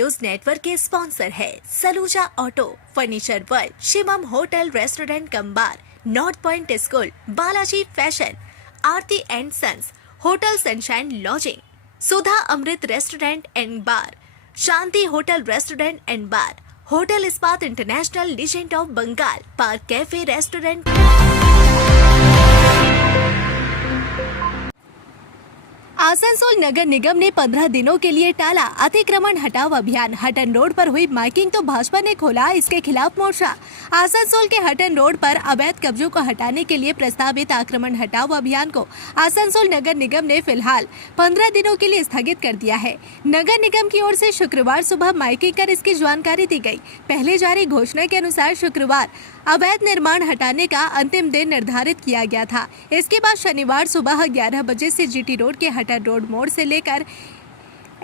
News network के sponsor है Saluja auto, furniture world, Shivam hotel restaurant cum bar, north point school, Balaji fashion, Aarti and sons, hotel sunshine lodging, Sudha Amrit restaurant and bar, Shanti hotel restaurant and bar, hotel Ispat international legend of Bengal, park cafe restaurant. Asansol नगर निगम ने 15 दिनों के लिए टाला अतिक्रमण हटाओ अभियान। हटन रोड पर हुई माइकिंग तो भाजपा ने खोला इसके खिलाफ मोर्चा। आसनसोल के हटन रोड पर अवैध कब्जों को हटाने के लिए प्रस्तावित आक्रमण हटाओ अभियान को आसनसोल नगर निगम ने फिलहाल 15 दिनों के लिए स्थगित कर दिया है। नगर निगम की ओर से शुक्रवार सुबह माइकिंग कर इसकी जानकारी दी गई। पहले जारी घोषणा के अनुसार शुक्रवार अवैध निर्माण हटाने का अंतिम दिन निर्धारित किया गया था। इसके बाद शनिवार सुबह 11 बजे से जीटी रोड के हटन रोड मोड़ से लेकर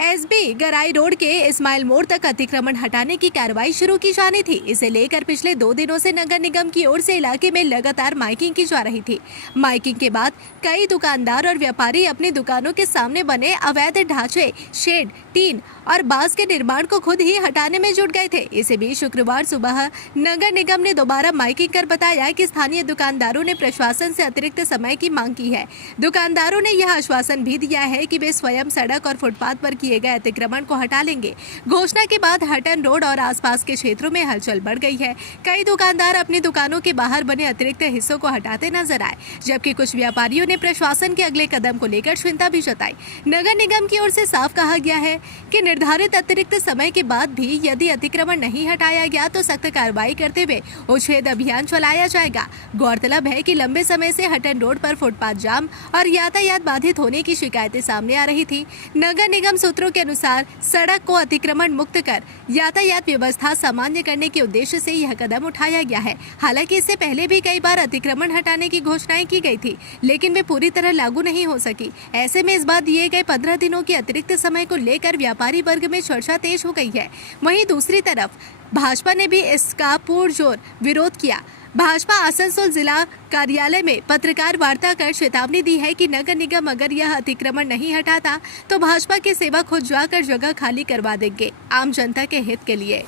एसबी गराई रोड के इस्माइल मोड़ तक अतिक्रमण हटाने की कार्रवाई शुरू की जानी थी। इसे लेकर पिछले 2 दिनों से नगर निगम की ओर से इलाके में लगातार माइकिंग की जा रही थी। माइकिंग के बाद कई दुकानदार और व्यापारी अपनी दुकानों के सामने बने अवैध ढांचे, शेड, टीन और बांस के निर्माण को खुद ही हटाने में जुट गए थे। इसी बीच शुक्रवार सुबह नगर निगम ने दोबारा माइकिंग कर बताया कि स्थानीय दुकानदारों ने प्रशासन से अतिरिक्त समय की मांग की है। दुकानदारों ने यह आश्वासन भी दिया है कि वे स्वयं सड़क और फुटपाथ पर किए गए अतिक्रमण को हटा लेंगे। घोषणा के बाद हटन रोड और आसपास के क्षेत्रों में हलचल बढ़ गई है। कई दुकानदार अपनी दुकानों के बाहर बने अतिरिक्त हिस्सों को हटाते नजर आए, जबकि कुछ व्यापारियों ने प्रशासन के अगले कदम को लेकर चिंता भी जताई। नगर निगम की ओर से साफ कहा गया है कि निर्धारित अतिरिक्त समय के बाद भी यदि अतिक्रमण नहीं हटाया गया तो सख्त कार्रवाई करते हुए उच्छेद अभियान चलाया जाएगा। गौरतलब है कि लंबे समय से हटन रोड पर फुटपाथ जाम और यातायात बाधित होने की शिकायतें सामने आ रही थी। नगर निगम सूत्रों के अनुसार सड़क को अतिक्रमण मुक्त कर यातायात व्यवस्था सामान्य करने के उद्देश्य से यह कदम उठाया गया है। हालांकि इससे पहले भी कई बार अतिक्रमण हटाने की घोषणाएं की गई थी, लेकिन वे पूरी तरह लागू नहीं हो सकी। ऐसे में इस बार दिए गए 15 दिनों के अतिरिक्त समय को लेकर व्यापारी वर्ग में चर्चा तेज हो गई है। वहीं दूसरी तरफ भाजपा ने भी इसका पुरजोर विरोध किया। भाजपा आसनसोल जिला कार्यालय में पत्रकार वार्ता कर चेतावनी दी है कि नगर निगम अगर यह अतिक्रमण नहीं हटाता तो भाजपा के सेवक खुद जाकर जगह खाली करवा देंगे, आम जनता के हित के लिए।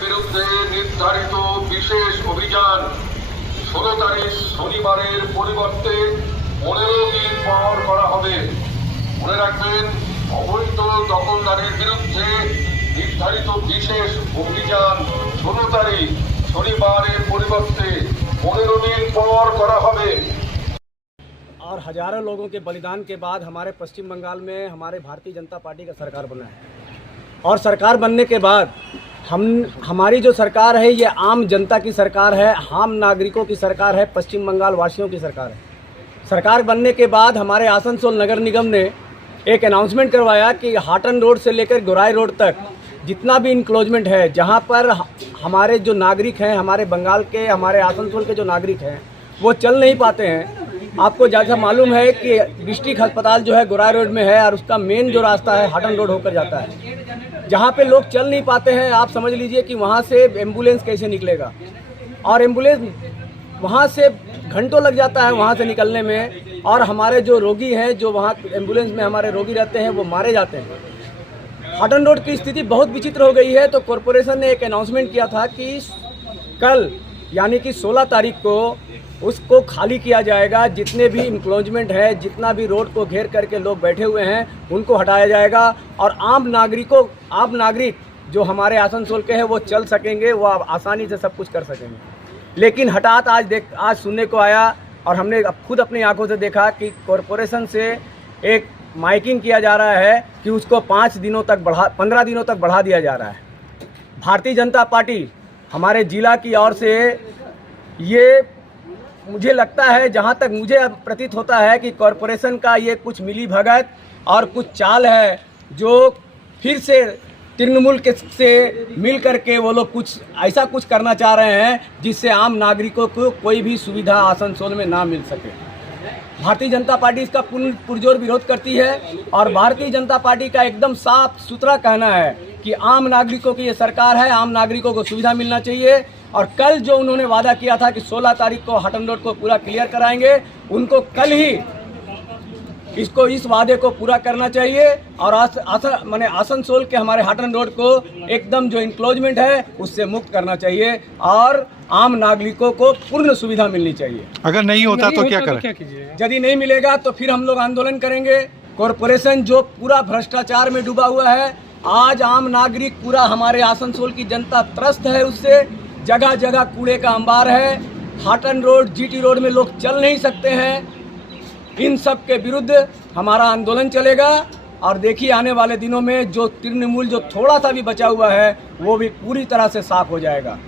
বিরুদ্ধে নির্ধারিত বিশেষ অভিযান 16 তারিখ শনিবারের পরিবর্তে 15 দিন পর করা হবে। মনে রাখবেন, অবৈধ দখলদারির বিরুদ্ধে নির্ধারিত বিশেষ অভিযান 16 তারিখ শনিবারের পরিবর্তে 15 দিন পর করা হবে। और हजारों लोगों के बलिदान के बाद हमारे पश्चिम बंगाल में हमारे भारतीय जनता पार्टी का सरकार बना है और सरकार बनने के बाद हमारी जो सरकार है ये आम जनता की सरकार है, आम नागरिकों की सरकार है, पश्चिम बंगाल वासियों की सरकार है। सरकार बनने के बाद हमारे आसनसोल नगर निगम ने एक अनाउंसमेंट करवाया कि हाटन रोड से लेकर गोराई रोड तक जितना भी इंक्लोजमेंट है, जहाँ पर हमारे जो नागरिक हैं, हमारे बंगाल के, हमारे आसनसोल के जो नागरिक हैं वो चल नहीं पाते हैं। आपको जैसा मालूम है कि डिस्ट्रिक्ट अस्पताल जो है गोराई रोड में है और उसका मेन जो रास्ता है हाटन रोड होकर जाता है। जहाँ पे लोग चल नहीं पाते हैं, आप समझ लीजिए कि वहाँ से एम्बुलेंस कैसे निकलेगा, और एम्बुलेंस वहाँ से घंटों लग जाता है वहाँ से निकलने में, और हमारे जो रोगी हैं, जो वहाँ एम्बुलेंस में हमारे रोगी रहते हैं, वो मारे जाते हैं। हाटन रोड की स्थिति बहुत विचित्र हो गई है। तो कॉरपोरेशन ने एक अनाउंसमेंट किया था कि कल यानी कि 16 तारीख को उसको खाली किया जाएगा। जितने भी इंक्लोजमेंट है, जितना भी रोड को घेर करके लोग बैठे हुए हैं, उनको हटाया जाएगा और आम नागरिक जो हमारे आसनसोल के हैं वो चल सकेंगे, वो आसानी से सब कुछ कर सकेंगे। लेकिन हठात आज सुनने को आया और हमने खुद अपनी आंखों से देखा कि कॉरपोरेशन से एक माइकिंग किया जा रहा है कि उसको 15 दिनों तक बढ़ा दिया जा रहा है। भारतीय जनता पार्टी हमारे जिला की ओर से ये मुझे लगता है, जहाँ तक मुझे प्रतीत होता है कि कॉरपोरेशन का ये कुछ मिली भगत और कुछ चाल है, जो फिर से तृणमूल से मिल करके वो लोग कुछ ऐसा कुछ करना चाह रहे हैं जिससे आम नागरिकों को कोई भी सुविधा आसनसोल में ना मिल सके। भारतीय जनता पार्टी इसका पुरजोर विरोध करती है और भारतीय जनता पार्टी का एकदम साफ सुथरा कहना है कि आम नागरिकों की ये सरकार है, आम नागरिकों को सुविधा मिलना चाहिए। और कल जो उन्होंने वादा किया था कि 16 तारीख को हटन रोड को पूरा क्लियर कराएंगे, उनको कल ही इसको इस वादे को पूरा करना चाहिए और आसनसोल के हमारे हटन रोड को एकदम जो इंक्लोजमेंट है उससे मुक्त करना चाहिए और आम नागरिकों को पूर्ण सुविधा मिलनी चाहिए। अगर नहीं होता तो क्या करें? यदि नहीं मिलेगा तो फिर हम लोग आंदोलन करेंगे। कॉरपोरेशन जो पूरा भ्रष्टाचार में डूबा हुआ है, आज आम नागरिक पूरा हमारे आसनसोल की जनता त्रस्त है उससे। जगह जगह कूड़े का अंबार है, हाटन रोड जीटी रोड में लोग चल नहीं सकते हैं। इन सब के विरुद्ध हमारा आंदोलन चलेगा और देखिए आने वाले दिनों में जो तृणमूल जो थोड़ा सा भी बचा हुआ है वो भी पूरी तरह से साफ हो जाएगा।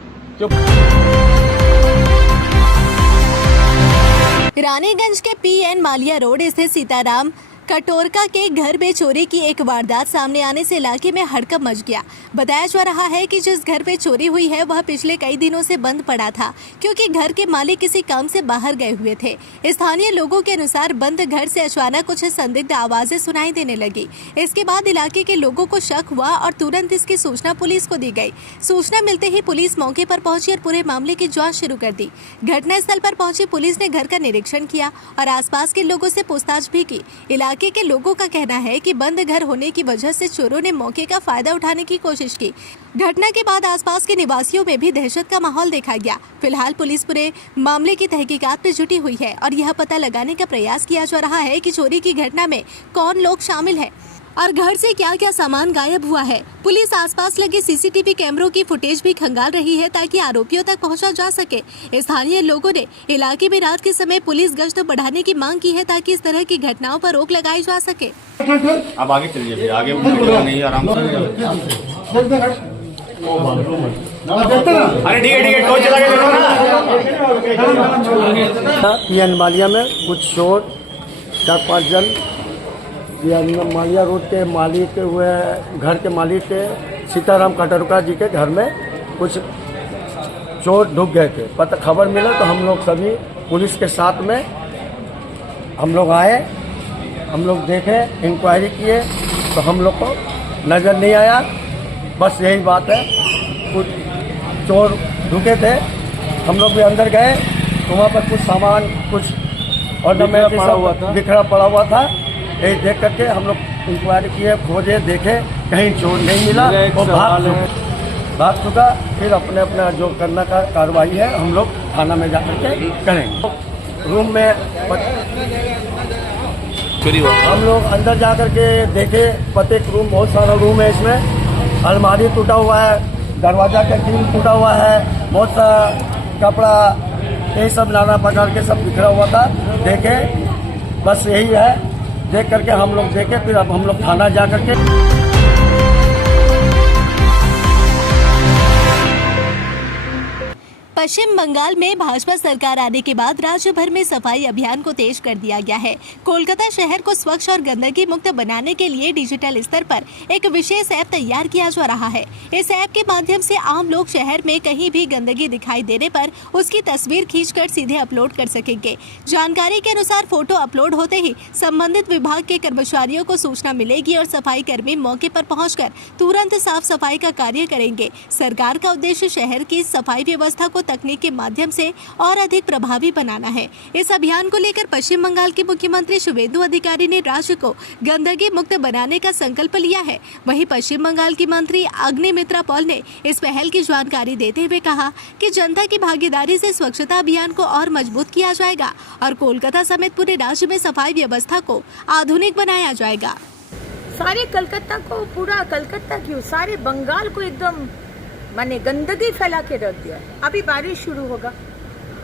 रानीगंज के पीएन मालिया रोड स्थित सीताराम कटोरका के घर में चोरी की एक वारदात सामने आने से इलाके में हड़कंप मच गया। बताया जा रहा है कि जिस घर में चोरी हुई है वह पिछले कई दिनों से बंद पड़ा था क्योंकि घर के मालिक किसी काम से बाहर गए हुए थे। स्थानीय लोगों के अनुसार बंद घर से अचानक कुछ संदिग्ध आवाजें सुनाई देने लगी। इसके बाद इलाके के लोगों को शक हुआ और तुरंत इसकी सूचना पुलिस को दी गई। सूचना मिलते ही पुलिस मौके पर पहुंची और पूरे मामले की जाँच शुरू कर दी। घटनास्थल पर पहुंची पुलिस ने घर का निरीक्षण किया और आसपास के लोगों से पूछताछ भी की। इलाके के लोगों का कहना है कि बंद घर होने की वजह से चोरों ने मौके का फायदा उठाने की कोशिश की। घटना के बाद आसपास के निवासियों में भी दहशत का माहौल देखा गया। फिलहाल पुलिस पूरे मामले की तहकीकात में जुटी हुई है और यह पता लगाने का प्रयास किया जा रहा है कि चोरी की घटना में कौन लोग शामिल हैं और घर से क्या क्या सामान गायब हुआ है। पुलिस आसपास लगे सीसीटीवी कैमरों की फुटेज भी खंगाल रही है ताकि आरोपियों तक पहुंचा जा सके। स्थानीय लोगों ने इलाके में रात के समय पुलिस गश्त बढ़ाने की मांग की है ताकि इस तरह की घटनाओं पर रोक लगाई जा सके। अब आगे चलिए, आगे नहीं आराम से। अरे ठीक है टोच चला गया। पीएन मालिया में कुछ चोर 4-5 जन मालिया रोड के मालिक हुए घर के मालिक के सीताराम कटोरका जी के घर में कुछ चोर ढुक गए थे। पता खबर मिला तो हम लोग सभी पुलिस के साथ में हम लोग आए, हम लोग देखे, इंक्वायरी किए तो हम लोग को नज़र नहीं आया। बस यही बात है, कुछ चोर ढुके थे, हम लोग भी अंदर गए तो वहाँ पर कुछ सामान कुछ ऑर्नामेंट बिखरा पड़ा हुआ था। यही देख करके हम लोग इंक्वायरी किए, खोजे, देखे, कहीं चोर नहीं मिला और भाग चुका। फिर अपने अपना जो करना का कार्रवाई है हम लोग थाना में जा करके करेंगे। रूम में हम लोग अंदर जा करके देखे, प्रत्येक रूम बहुत सारा रूम है, इसमें अलमारी टूटा हुआ है, दरवाजा का ग्रिल टूटा हुआ है, बहुत सारा कपड़ा, यही सब नाना प्रकार के सब बिखरा हुआ था। देखे, बस यही है, देख करके हम लोग देखे, फिर अब हम लोग थाना जा करके। पश्चिम बंगाल में भाजपा सरकार आने के बाद राज्य भर में सफाई अभियान को तेज कर दिया गया है। कोलकाता शहर को स्वच्छ और गंदगी मुक्त बनाने के लिए डिजिटल स्तर पर एक विशेष ऐप तैयार किया जा रहा है। इस ऐप के माध्यम से आम लोग शहर में कहीं भी गंदगी दिखाई देने पर उसकी तस्वीर खींचकर सीधे अपलोड कर सकेंगे। जानकारी के अनुसार फोटो अपलोड होते ही संबंधित विभाग के कर्मचारियों को सूचना मिलेगी और सफाई कर्मी मौके पर पहुंचकर तुरंत साफ सफाई का कार्य करेंगे। सरकार का उद्देश्य शहर की सफाई व्यवस्था को तकनीक के माध्यम से और अधिक प्रभावी बनाना है। इस अभियान को लेकर पश्चिम बंगाल के मुख्यमंत्री शुभेंदु अधिकारी ने राज्य को गंदगी मुक्त बनाने का संकल्प लिया है। वहीं पश्चिम बंगाल की मंत्री अग्निमित्रा पॉल ने इस पहल की जानकारी देते हुए कहा कि जनता की भागीदारी से स्वच्छता अभियान को और मजबूत किया जाएगा और कोलकाता समेत पूरे राज्य में सफाई व्यवस्था को आधुनिक बनाया जाएगा। सारे कलकत्ता को, पूरा कलकत्ता क्यों, सारे बंगाल को एकदम माने गंदगी फैला के रख दिया है। अभी बारिश शुरू होगा,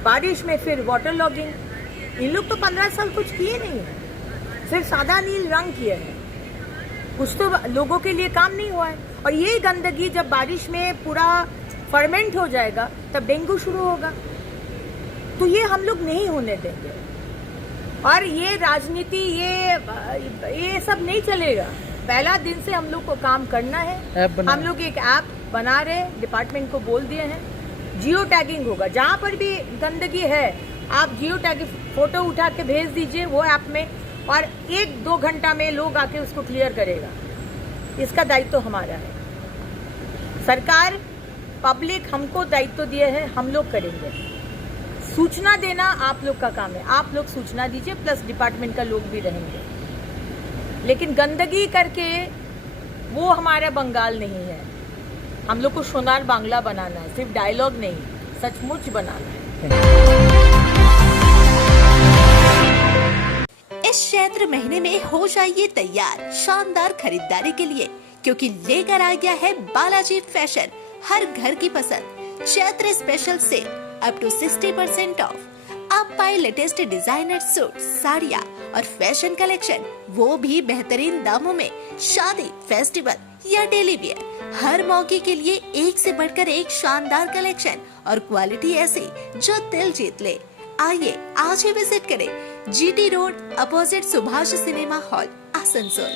बारिश में फिर वाटर लॉगिंग। इन लोग तो 15 साल कुछ किए नहीं है, सिर्फ सादा नील रंग किए हैं, कुछ तो लोगों के लिए काम नहीं हुआ है। और ये गंदगी जब बारिश में पूरा फर्मेंट हो जाएगा तब डेंगू शुरू होगा, तो ये हम लोग नहीं होने देंगे। और ये राजनीति, ये सब नहीं चलेगा। पहला दिन से हम लोग को काम करना है। हम लोग एक ऐप बना रहे, डिपार्टमेंट को बोल दिए हैं, जियो टैगिंग होगा। जहाँ पर भी गंदगी है आप जियो टैगिंग फोटो उठा के भेज दीजिए वो ऐप में, और 1-2 घंटा में लोग आके उसको क्लियर करेगा। इसका दायित्व तो हमारा है। सरकार, पब्लिक हमको दायित्व दिए है, हम लोग करेंगे। सूचना देना आप लोग का काम है, आप लोग सूचना दीजिए, प्लस डिपार्टमेंट का लोग भी रहेंगे। लेकिन गंदगी करके वो हमारा बंगाल नहीं है। हम लोग को सोनार बांग्ला बनाना है, सिर्फ डायलॉग नहीं, सचमुच बनाना है। इस चैत्र महीने में हो जाइए तैयार शानदार खरीदारी के लिए, क्योंकि लेकर आ गया है बालाजी फैशन हर घर की पसंद Chaitra special sale up to 60% off. आप पाए लेटेस्ट डिजाइनर सूट, साड़ियाँ और फैशन कलेक्शन, वो भी बेहतरीन दामों में। शादी, फेस्टिवल या डेली वियर, हर मौके के लिए एक से बढ़कर एक शानदार कलेक्शन और क्वालिटी ऐसी जो दिल जीत ले। आइए आज ही विजिट करें GT road opposite Subhash cinema hall Asansol,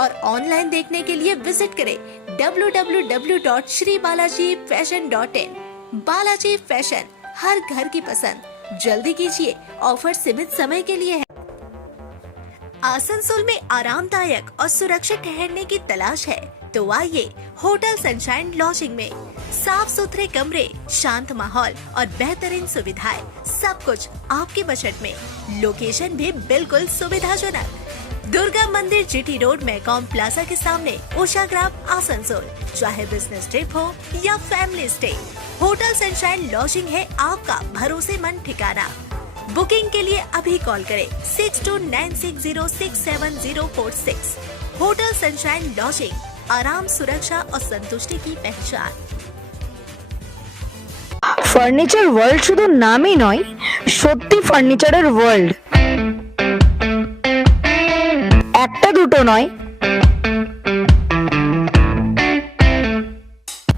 और ऑनलाइन देखने के लिए विजिट करें www.shribalaji.fashion.in। बालाजी फैशन हर घर की पसंद, जल्दी कीजिए, ऑफर सीमित समय के लिए है। आसनसोल में आरामदायक और सुरक्षित ठहरने की तलाश है तो आइए होटल सनशाइन लॉजिंग में। साफ सुथरे कमरे, शांत माहौल और बेहतरीन सुविधाएं, सब कुछ आपके बजट में। लोकेशन भी बिल्कुल सुविधाजनक। दुर्गा मंदिर GT रोड मैकॉम प्लाजा के सामने, उषाग्राम आसनसोल। चाहे बिजनेस ट्रिप हो या family stay, hotel sunshine lodging है आपका भरोसेमंद ठिकाना। बुकिंग के लिए अभी कॉल करें 6296067046। होटल सनशाइन लॉजिंग, आराम, सुरक्षा और संतुष्टि की पहचान। ফার্নিচার ওয়ার্ল্ড শুধু নামই নয়, সত্যি ফার্নিচারের ওয়ার্ল্ড। একটা দুটো নয়,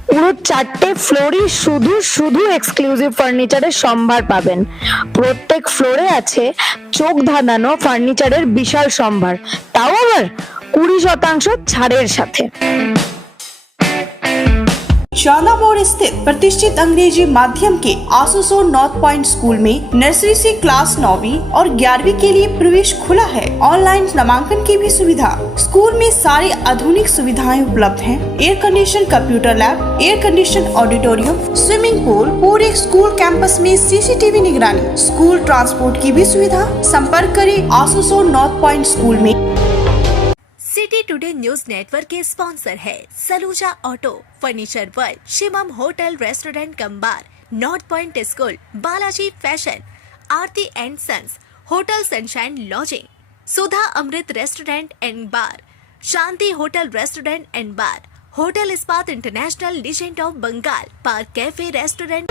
পুরো 4টে ফ্লোরই শুধু শুধু এক্সক্লুসিভ ফার্নিচারের সম্ভার পাবেন। প্রত্যেক ফ্লোরে আছে চোখ ধাঁধানো ফার্নিচারের বিশাল সম্ভার, তাও আবার 20% ছাড়ের সাথে। शाला मोड़ स्थित प्रतिष्ठित अंग्रेजी माध्यम के आसनसोल नॉर्थ पॉइंट स्कूल में नर्सरी से क्लास 9वीं और 11वीं के लिए प्रवेश खुला है। ऑनलाइन नामांकन की भी सुविधा। स्कूल में सारी आधुनिक सुविधाएं उपलब्ध हैं। Air condition computer lab, air condition auditorium, swimming pool, पूरे स्कूल कैंपस में CCTV निगरानी, स्कूल ट्रांसपोर्ट की भी सुविधा। संपर्क करें आसनसोल नॉर्थ पॉइंट स्कूल में। सिटी टुडे न्यूज नेटवर्क के स्पॉन्सर है Saluja auto, furniture world, Shivam hotel restaurant cum bar, north point school, Balaji fashion, Aarti and sons, hotel sunshine lodging, Sudha Amrit restaurant and bar, Shanti hotel restaurant and bar, hotel Ispat international, legend of Bengal, park cafe restaurant.